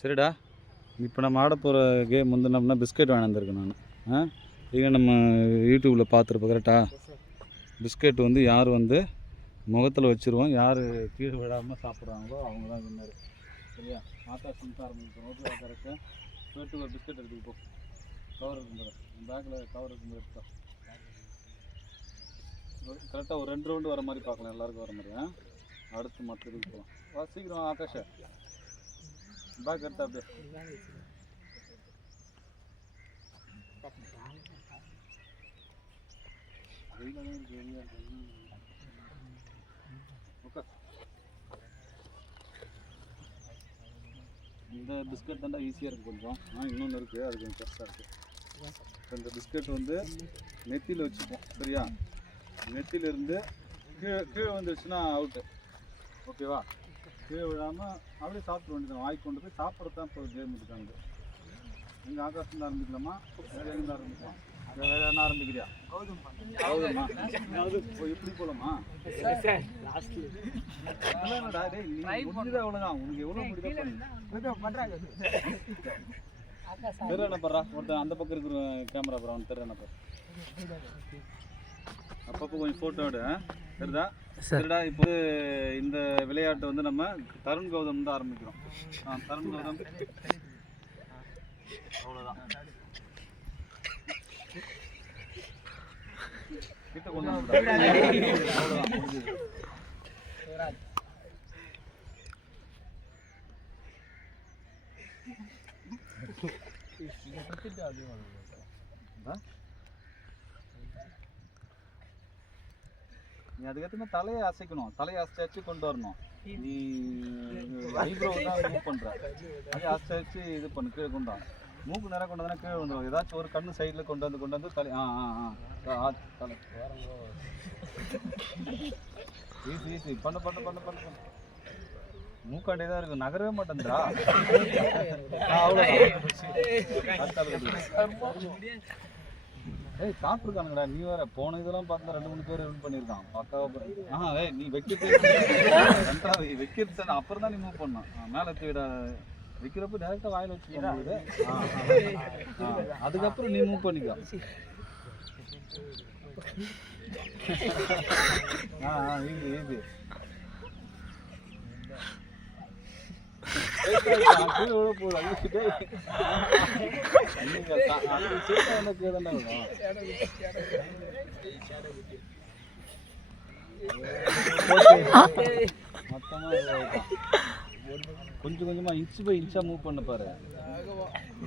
சரிடா, இப்போ நம்ம ஆட போகிற கேம் வந்து நம்மனா பிஸ்கெட் வாங்கியிருக்கேன் நான். இங்கே நம்ம யூடியூப்பில் பார்த்துருப்போம் கரெக்டாக. பிஸ்கெட் வந்து யார் வந்து முகத்தில் வச்சுருவோம், யார் கீழே விடாமல் சாப்பிட்றாங்களோ அவங்க தான் வின்னர். சரியா? ஆகாஷ் வந்து ஆரம்பிக்கும் ரோட்டில் கரெக்டாக போய்ட்டு ஒரு பிஸ்கெட் எடுத்துக்கு போ. கவர் இருக்கும்போது பேக்கில் கவர் இருக்கும்போது எடுத்தா கரெக்டாக ஒரு 2 ரவுண்டு வர மாதிரி பார்க்கலாம், எல்லாருக்கும் வர மாதிரி. அடுத்து மற்ற இதுக்கு போகலாம். வா சீக்கிரம் ஆகாஷை பேக் எடுத்தா அப்படியே. இந்த பிஸ்கட் தாண்டா ஈஸியாக இருக்குது கொஞ்சம். இன்னொன்று இருக்குது, அது கொஞ்சம் பெருசாக இருக்குது. இப்போ இந்த பிஸ்கட் வந்து நெத்தியில் வச்சுப்போம். சரியா? நெத்தியிலேருந்து கீழே வந்துடுச்சுன்னா அவுட்டு. ஓகேவா? கீழே விழாமல் அப்படியே சாப்பிட வேண்டியது. வாங்கி கொண்டு போய் சாப்பிட்றது தான் இப்போ கேம் இருக்காங்க. எங்கள் ஆகாஷம் ஆரம்பிக்கலாமா? வேறு எங்கே ஆரம்பிக்கலாம்? வேறு என்ன ஆரம்பிக்கிறியா? கௌதமா எப்படி போகலாமா? என்னடா டே, நீ முடிஞ்சதா அவ்வளோதான். உனக்கு எவ்வளோ முடியுதோ பண்ணுறாங்க. தெரு என்ன பண்ணுறா ஒருத்தன் அந்த பக்கம் இருக்கிற கேமரா போகிறான். அவன் தெரு என்ன போகிற அப்பப்போ கொஞ்சம் ஃபோட்டோ எடு. சரிடா? சரிடா. இப்போ இந்த விளையாட்டை வந்து நம்ம தருண் கௌதம் தான் ஆரம்பிக்கிறோம். தருண் கௌதம் அவ்வளோதான். கிட்ட கொண்டு அவ்வளோதான் முடிஞ்சது. நீ அதுக்கேற்ற தலையை அசைக்கணும். தலையை அசைச்சு கொண்டு வரணும். நீ ஐப்ரோ தான் மூவ் பண்ணுற, அதே அசைச்சு இது பண்ணு. கீழே கொண்டு வா. மூக்கு நேரம் கொண்டு வந்தா கீழே வந்துடும். ஏதாச்சும் ஒரு கண்ணு சைடில் கொண்டு வந்து தலை தலை ஈஸி ஈஸி பண்ண பண்ண பண்ண பண்ண பண்ண. மூக்காண்டே தான் இருக்கு, நகரவே மாட்டேன்றா. ஏய் சாப்பிட்ருக்கானுங்கடா. நீ வேற போன இதெல்லாம் பார்த்தா 2-3 பேர் வின் பண்ணியிருக்கான். பக்காவா. ஏய் நீ வைக்கிறது அப்புறம் தான் நீ மூவ் பண்ணணும். மேலே தூவிட வைக்கிறப்ப டேரெக்டாக வாயில் வச்சு அதுக்கப்புறம் நீ மூவ் பண்ணிக்கோ. Easy easy. கொஞ்சம் கொஞ்சமா இன்ச் பை இன்ச்சா மூவ் பண்ண பாரு.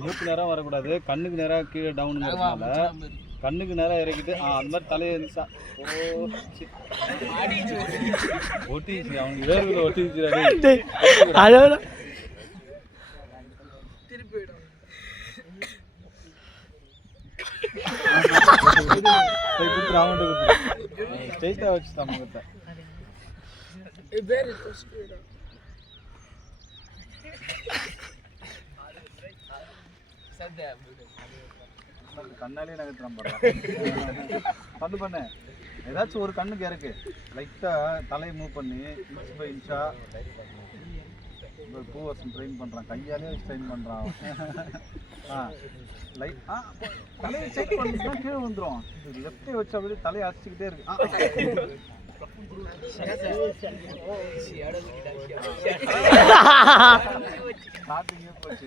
மூக்கு நேரம் வரக்கூடாது, கண்ணுக்கு நேரம் கீழே டவுனுங்கிறதுனால கண்ணுக்கு நேரம் இறக்கிட்டு அந்த மாதிரி தலையை ஒட்டிச்சு. அவங்க வேறு ஒட்டிச்சு. ஸ்ட்ரெயிட்டா வச்சுட்டான் முகத்தை. கண்ணாலே நகர்த்துறான் பண்ணு பண்ணு. ஏதாச்சும் ஒரு கண்ணுக்கு இருக்கு. லைட்டா தலையை மூவ் பண்ணி இன்ச் பை இன்ச்சா பூவர்சன் ட்ரெயின் பண்றான். கையாலே ட்ரெயின் பண்றான். லைட் தலையை செக் பண்ணிட்டு கீழே வந்துடும். லெஃப்டே வச்சு அப்படியே தலையை அடிச்சுக்கிட்டே இருக்கு. போச்சு.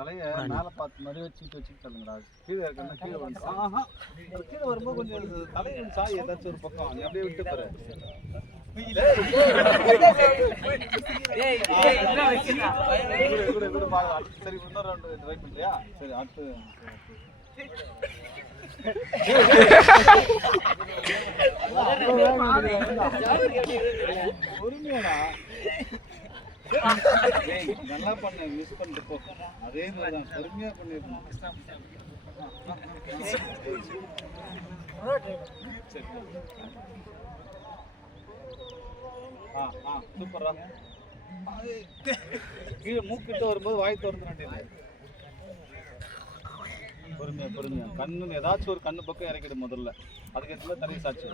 தலையை மேல பார்த்து மாதிரி வச்சுக்கிட்டு கீழே இருக்கா கீழே வந்து கீழே வரும்போது கொஞ்சம் தலையை சாய் ஏதாச்சும் ஒரு பக்கம் நீ அப்படியே விட்டு பாரு. சரி இன்னொரு ரவுண்டு ட்ரை பண்றியா? சரி அடுத்து பொறுமையாடா. நல்லா பண்ண மிஸ் பண்ணிட்டு போ. அதே மாதிரிதான் பொறுமையா பண்ணிருக்கணும். சூப்பரா கீழே மூக்கிட்ட வரும்போது வாய் திறந்துடாண்டே. பொறுமையா பொறுமையா கண்ணு ஏதாச்சும் ஒரு கண்ணு பக்கம் இறக்கிடும் முதல்ல. அதுக்கு எதுல தலை சாட்சி.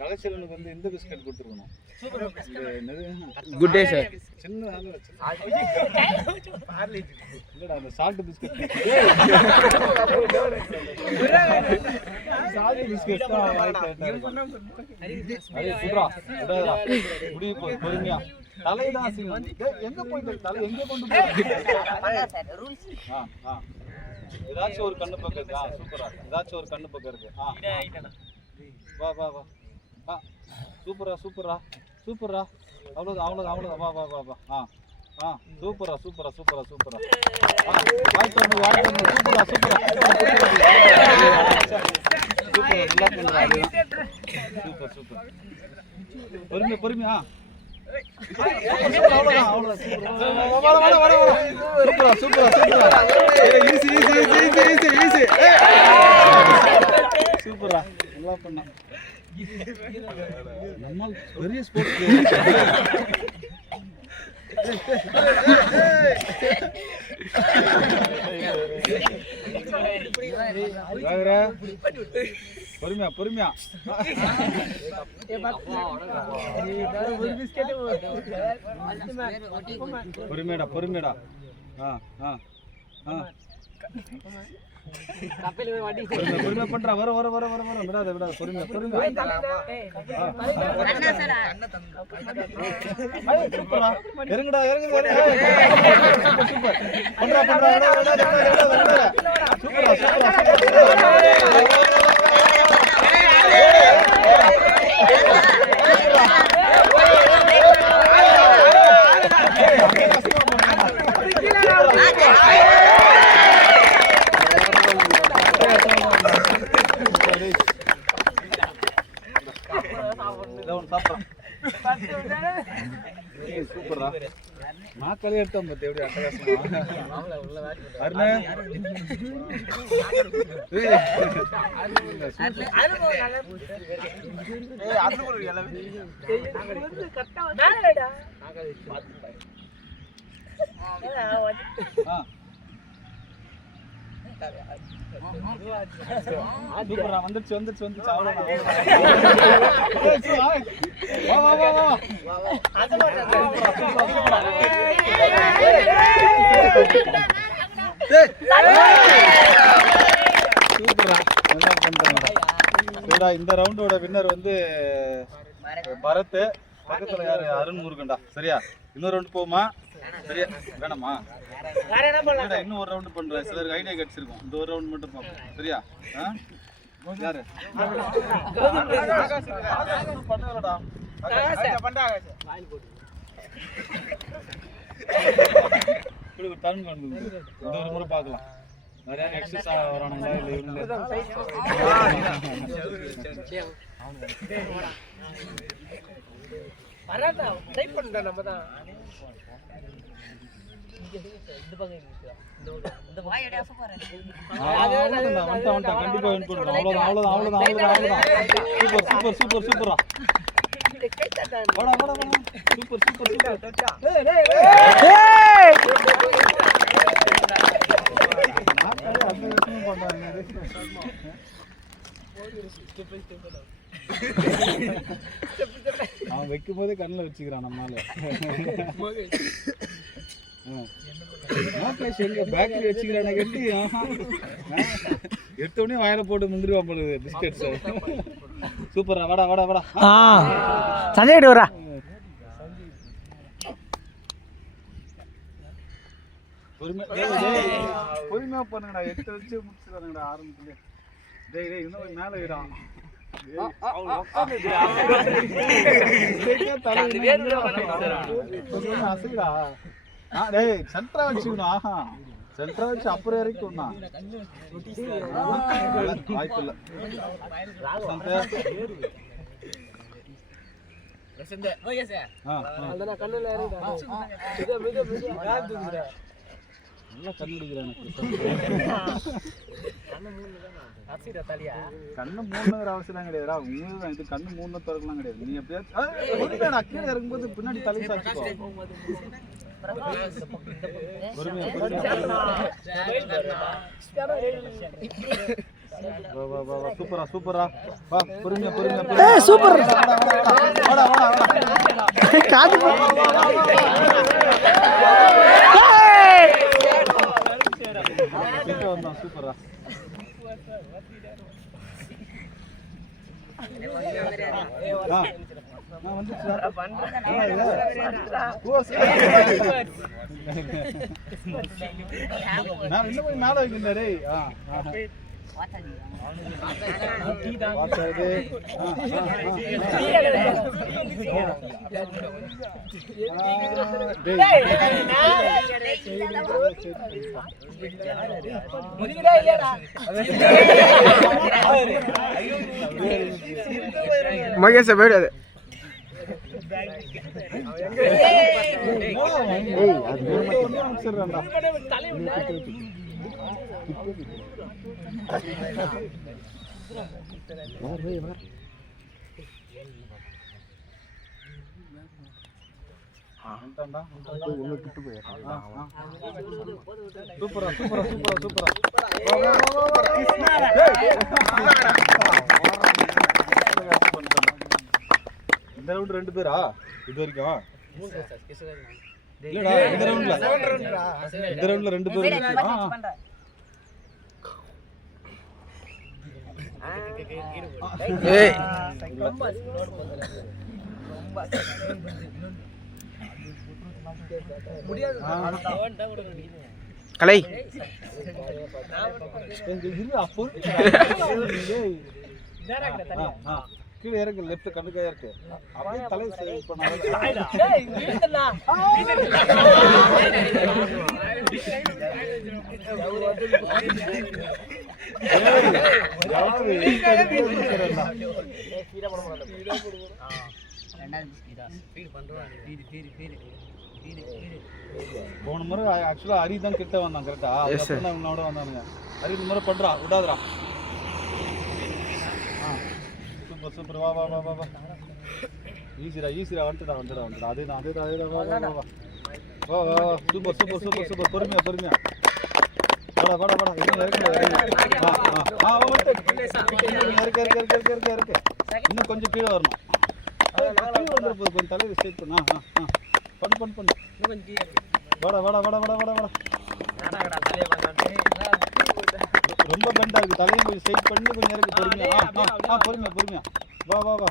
கலைச்செல்வனுக்கு வந்து இந்த பிஸ்கட் கொடுத்துருக்கணும். Good day sir. சின்ன இல்லடா அந்த சால்ட் பிஸ்கட். சால்ட் பிஸ்கட் தான் வாய்க்கு. முடிவு போய் பொறுமையா தலைதான் எங்க போயிட்டு தலை எங்க கொண்டு போய் ஏதாச்சும் ஒரு கண்ணு பக்கம் இருக்கா? சூப்பரா ஏதாச்சும் ஒரு கண்ணு பக்கம் இருக்கு. வா வா வா வா சூப்பரா சூப்பரா சூப்பரா அவ்வளோதான் அவ்வளோதான் அவ்வளோதான். வா வா வா வா சூப்பரா சூப்பரா சூப்பரா சூப்பரா வாய்ப்பு சூப்பரா சூப்பரா சூப்பர் சூப்பர் பொறுமையா பொறுமையா சூப்பரா நல்லா பண்ணா. நம்ம பெரிய ஸ்போர்ட்ஸ் பொறுமையா பொறுமையா பொறுமையடா பொறுமையடா. பொறுமையா பண்றா. வர வர வர வர வர விடாத விடாத பொறுமையா பொறுமையா. இறங்குடா இறங்குடா. சூப்பர் பண்றா பண்றா. சூப்பரா சூப்பரா மாக்களே எடுத்தோம் பத்தி எப்படி அட்டகாசமா. வந்துருச்சு வந்துருச்சு வந்துருச்சு. இந்த ரவுண்டோட வின்னர் வந்து பரத். பக்கத்துல யாரு? அருண் முருகன்டா. சரியா இன்னொரு ரவுண்ட் போமா? சரியா வேணாமா? இன்னும் ஒரு ரவுண்ட் பண்றேன். சிலருக்கு ஐடியா கிடைச்சிருக்கும். இந்த ஒரு ரவுண்ட் மட்டும் பார்ப்போம். சரியா யாரு பண்ணலடா டர்ன் பண்ணுது. இந்த ஒரு முறை பார்க்கலாம். நிறைய எக்ஸசைஸ் வரானுங்களா இல்லை இவங்களே? வராதா ட்ரை பண்றா நம்ம தான். இந்த பக்கம் இந்த வாய் அடியா சூப்பரா இருக்கு. வந்துட்டா கண்டிப்பா வின் பண்ணுவோம். அவ்வளவுதான் அவ்வளவுதான் அவ்வளவுதான் அவ்வளவுதான். சூப்பர் சூப்பர் சூப்பர் சூப்பரா. வாடா வாடா வாடா. Super super super. டேய் டேய் டேய். நான் அந்த விஷயம் பண்றாங்க. அவன் வைக்கும் போதே கண்ணில் வச்சுக்கிறான் நம்மளால. எங்க பேக்கரி வச்சுக்கிறான கட்டி எடுத்தோடனே வாயில போட்டு முந்திரிவான் போடுது பிஸ்கெட்ஸ். சூப்பரா. வாடா வாடா வாடா. சஞ்சய் வரா. பொறுமையா பண்ணுங்கடா. 8 வச்சு முடிச்சுறாங்கடா ஆரம்பத்துல. டேய் டேய் இன்னும் மேல விடா. சென்ட்ரா வச்சுக்கணும். சென்ட்ரா வச்சு அப்புறம் இறக்கணும்னா வாய்ப்பு இல்லை. நல்லா கண்ணுடிக்கிறேன் கண்ணு மூணுங்கிற அவசியம் கிடையாதுடா. உங்களுக்கு இது கண்ணு மூணு திறக்கலாம் கிடையாது. நீ எப்படியாச்சும் கீழே இறங்கும்போது பின்னாடி தலையை சாச்சிக்கோ. சூப்பரா சூப்பரா வா பொறுமையா பொறுமையா சூப்பர் வாடா வாடா காது கிட்ட வந்தா சூப்பரா நான் வந்துச்சுடா நான் என்ன போய் நாளை வைக்கின்றே மகேஷ போயிடாது சூப்பரா சூப்பரா சூப்பரா சூப்பரா இந்த ரவுண்ட் 2 பேரா இது வரைக்கும் இல்லடா இந்த ரவுண்ட்ல 2 பேர் ஏய் கலை கீழே இறக்கு லெஃப்ட் கண்ணுக்காயா இருக்கு அப்படியே தலை சேவ் பண்ணாங்க போன முறை ஆக்சுவலா ஹரி தான் கிட்ட வந்தான் கரெக்டா அவனோட வந்தானுங்க ஹரி இந்த முறை பண்றா விடாதரா சூப்பர் சூப்பர் வா வா வா வா வா ஈஸிடா ஈஸிடா வந்துடா அதேதான் வா வா வா வா வா சூப்பர் சூப்பர் சூப்பர் சூப்பர் பொறுமையா பொறுமையா வாடா வாடா வாடா இன்னும் இருக்கு இன்னும் கொஞ்சம் கீழே வரணும் கொஞ்சம் தலையை ஸ்ட்ரைட் பண்ணு பண்ணு வாடா வாடா வாடா வாடா வாடா வாடா ரொம்ப பெண்டா இருக்கு தலையை கொஞ்சம் ஸ்ட்ரைட் பண்ணி கொஞ்சம் இருக்கு பொறுமையா பொறுமையா வா வா வா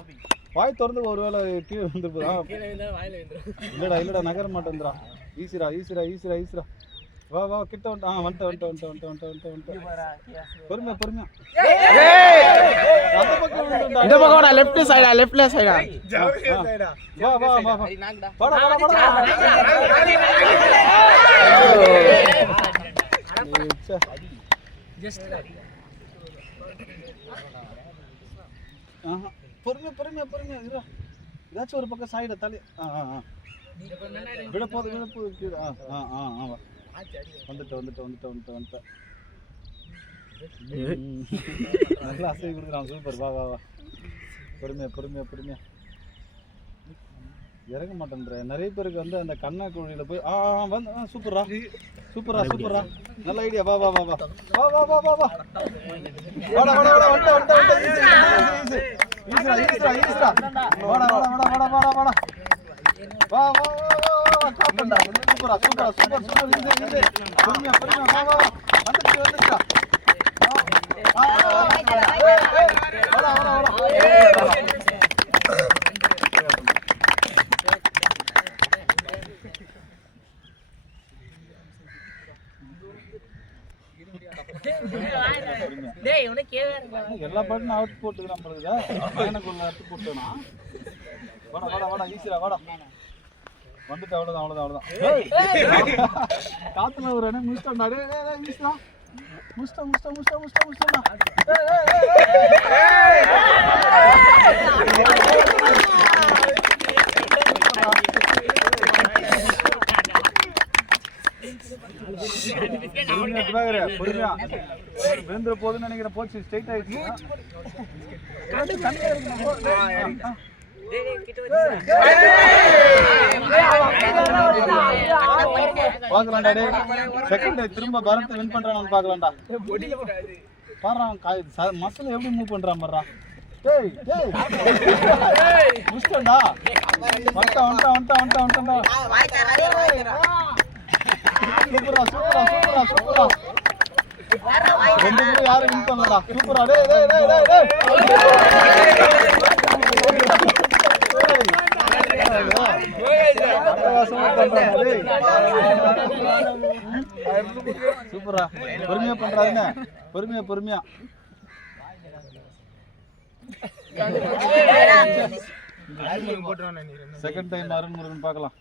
வாய் திறந்து ஒருவேளை கீழே வந்துருப்பா இல்லடா நகர மாட்டேன்றா ஈஸிரா வா வா கிட்ட வந்துட்டு பொறுமையா இந்த பக்கம் லெஃப்ட் சைடா வா வா வா வாடா பொறுமையா ஏதாச்சும் ஒரு பக்கம் சாயிட தலை விட போது வந்துட்டேன் நல்லா அசைவு கொடுக்குறான் சூப்பர் வா வா வா பொறுமையா இறங்க மாட்டேன்ற நிறைய பேருக்கு வந்து அந்த கண்ணா கோழியில போய் வந்து சூப்பரா நல்ல ஐடியா வா வா வா வா வா வா வா வா வா வாடா ஈஸ்ரா வாடா வா சூப்பரா பொறுமையா வா வா வந்துடுச்சா எல்லா பாட்டும் அவுட் போட்டுக்கிறான் பிறகுதா எனக்குள்ள அவுட் போட்டோனா வாடா ஈஸியா வாடா வந்துட்டு அவ்வளவுதான் காத்துல ஒரு இடம் முடிச்சிட்டா பொறுமையா வெந்துற போதுன்னு நினைக்கிறேன். போச்சு ஸ்ட்ரைட் ஆயிடுச்சு. பாக்கலாம்டா டேய். செகண்ட் திரும்ப பரத் வின் பண்றானு பாக்கலாம்டா. பாறா மசல எப்படி மூவ் பண்றான் பாறா. டேய் டேய் முஸ்டண்டா வந்தா சூப்பரா சூப்பரா சூப்பரா சூப்பரா. ரெண்டு பேரும் யாரும் வின் பண்ணலடா. சூப்பரா. டேய் டேய் டேய் டேய் சூப்பரா. பொறுமையா பண்றாருங்க. பொறுமையா செகண்ட் டைம் அருண் முருகன் பார்க்கலாம்.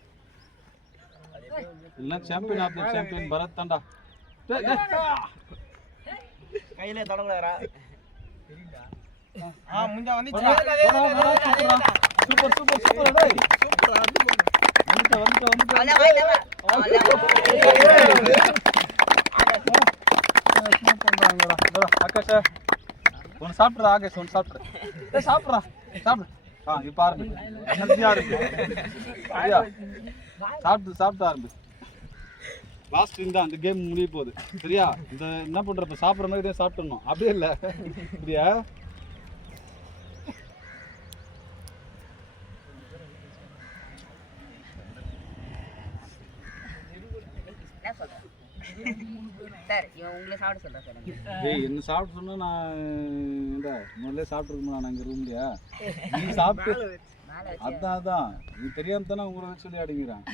இல்ல champion of the champion Bharath தான்டா. கையில தொடங்கலடா. முஞ்ச வந்துச்சு. சூப்பர் சூப்பர் சூப்பர் டேய். வந்து ஆகாஷ் ஒன்னு சாப்பிடுறா. ஆகாஷ் ஒன்னு சாப்பிடுற. டேய் சாப்பிடுறா. சாப்பிடு. இது பாருங்க எனர்ஜியா இருக்கு. சரியா சாப்பிட்டு ஆரம்பி. லாஸ்ட் இந்த அந்த கேம் முடிய போகுது. சரியா இந்த என்ன பண்றப்ப சாப்பிட்ற மாதிரி தான் சாப்பிட்டுணும். அப்படியே இல்லை சரியா. என்ன சாப்பிட்டு சொன்னா நான் முதல்ல சாப்பிட்டுருக்கோம். நான் அங்கே ரூம்லையா நீ சாப்பிட்டு அதான் நீ தெரியாம தானே உங்களை சொல்லி அடங்கிறான்.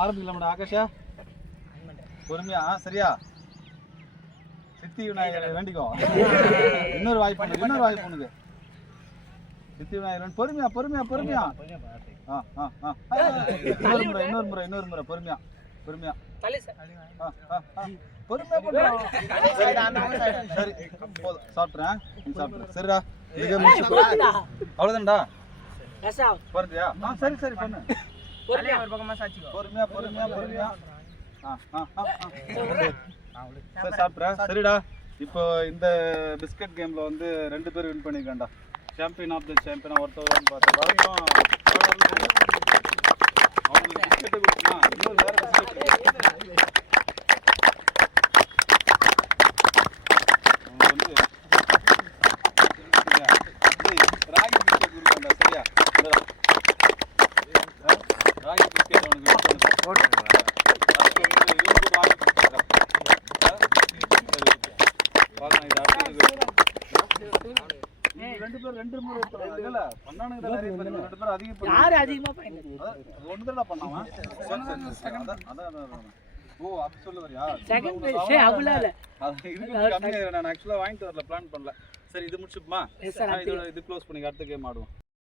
ஆரம்பிக்கலாம்டா ஆகாஷா. பொறுமையா. சரியா சித்தி விநாயகர் வேண்டிக்கோ. இன்னொரு வாய்ப்பு சித்தி விநாயகர். பொறுமையா. இன்னொரு முறை பொறுமையா சரி போதும் சாப்பிட்றேன். நீ சாப்பிட்றேன். சரிடா இது அவ்வளோதான்டா. போறியா? சரி பண்ணு. பொறுமையா சரி சாப்பிட்றேன். சரிடா இப்போ இந்த பிஸ்கட் கேம்ல வந்து 2 பேர் வின் பண்ணிருக்காண்டா. சாம்பியன் ஆஃப் த சாம்பியனா ஒருத்தவரான்னு பார்த்தேன். வரைக்கும் அவங்களுக்கு பிஸ்கெட்டை கொடுத்துனா இன்னொரு வேற பிஸ்கெட் ராகி பிஸ்கெட் கொடுத்தாண்டா. சரியா ராகி பிஸ்கெட் அவனுக்கு ரெண்டு முறை அதிகமா பண்ணாமா? ஓ அப்படி சொல்ல வரியா? நான் ஆக்சுவலா வாங்கிட்டு வரல, பிளான் பண்ணல. சரி இது முடிச்சுப்போமா? இது க்ளோஸ் பண்ணி அடுத்த கேம் ஆடுவோம்.